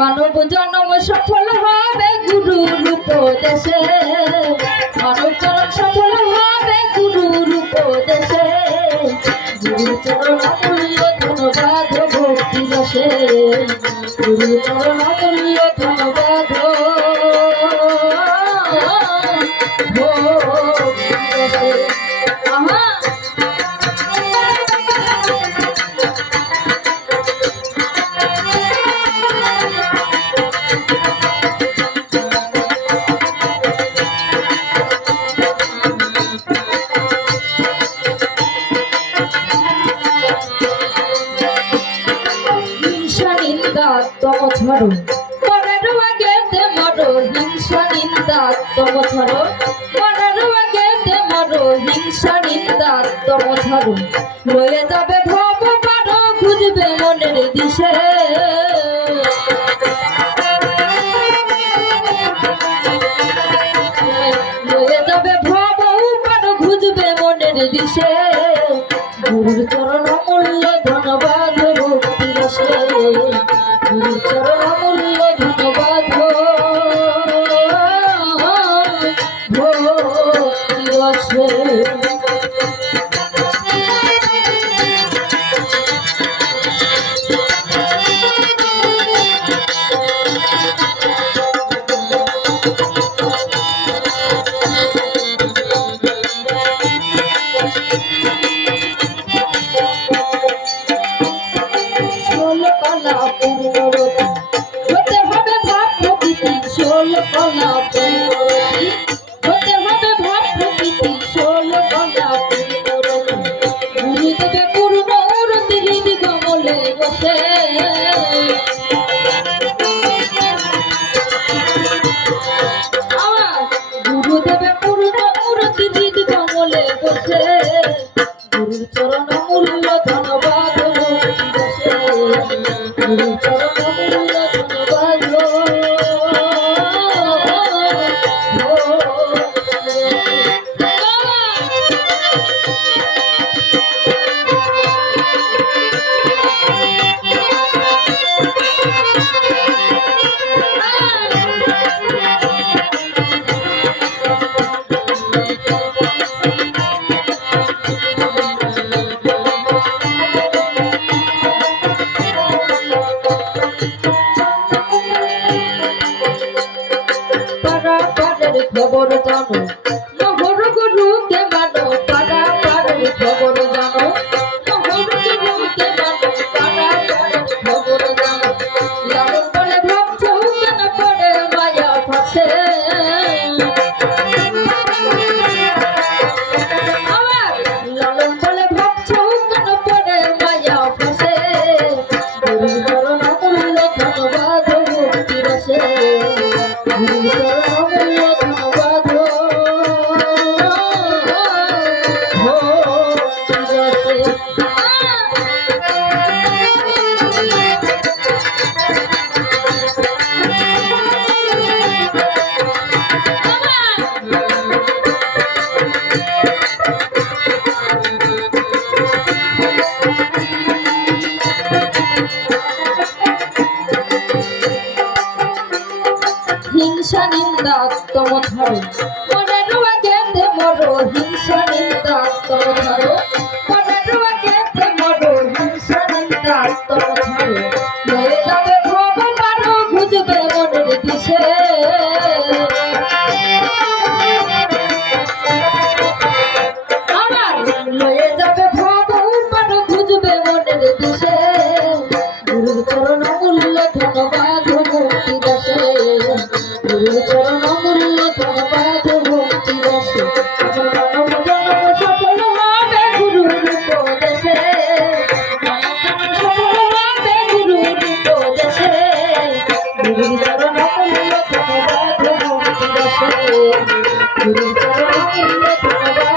মানব জন্ম সফল হবে গুরুর উপদেশে, মানব জন্ম সফল হবে গুরুর উপদেশে, গুরুর চরণ অমূল্য ধন্যবাদ ভক্তি রসে, গুরুর চরণ অমূল্য ধন্যবাদ ধরো মরার আগেতে মরো, হিংসা নিন্দাত্মক ধরো মরার আগেতে মরো, হিংসা নিন্দাত্মক ধরো, রয়ে যাবে ভব পারো খুঁজবে মনের দিশে, রয়ে যাবে ভব পারো খুঁজবে মনের দিশে, গুরুর চরণ অমূল্য ধন্যবাদ ভক্তি রসে, গুরুর চরণ অমূল্য ধন্যবাদ ভক্তি রসে। হতে হবে ভাব প্রকৃতি ষোল কলা পূর্ণরতি, হতে হবে ভাব প্রকৃতি ষোল কলা পূর্ণরতি, গুরুদেবে পূর্ণ রতি হৃদি কমলে বসে, গুরুদেবে পূর্ণ রতি হৃদি কমলে বসে, গুরুর চরণ অমূল্য ধন্যবাদ ভক্তি রসে, গুরুর চরণ অমূল্য ধন্যবাদ খবর জানো নহর গুরুকে মানো, পাড়া পাড়ার খবর জানো নহর গুরুকে মানো, পাড়া পাড়ার খবর জানো, লালন বলে ভাবছ কেন পড়ে মায়া ফাঁসে, আমার লালন বলে ভাবছ কেন পড়ে মায়া ফাঁসে, গুরুর চরণ অমূল্য ধন্যবাদ ভক্তি রসে, গুরুর চরণ অমূল্য ধন্যবাদ ভক্তি রসে। হিংসা নিন্দাত্মক ধরো মনের আগেতে মরো, হিংসা নিন্দাত্মক ধরো মনের আগেতে মরো, হিংসা নিন্দাত্মক ধরো, রয়ে যাবে ভব পারো খুঁজবে মনের দিশে, আমার লয়ে যাবে ভব পারো খুঁজবে মনের দিশে, গুরুর চরণ অমূল্য ধন্যবাদ ভক্তি রসে, গুরুর চরণ অমূল্য ধন্যবাদ ভক্তি রসে, মানব জন্ম সফল হবে গুরুর উপদেশে, মানব জন্ম সফল হবে গুরুর উপদেশে, গুরুর চরণ অমূল্য ধন্যবাদ ভক্তি রসে, গুরুর চরণ অমূল্য ধন্যবাদ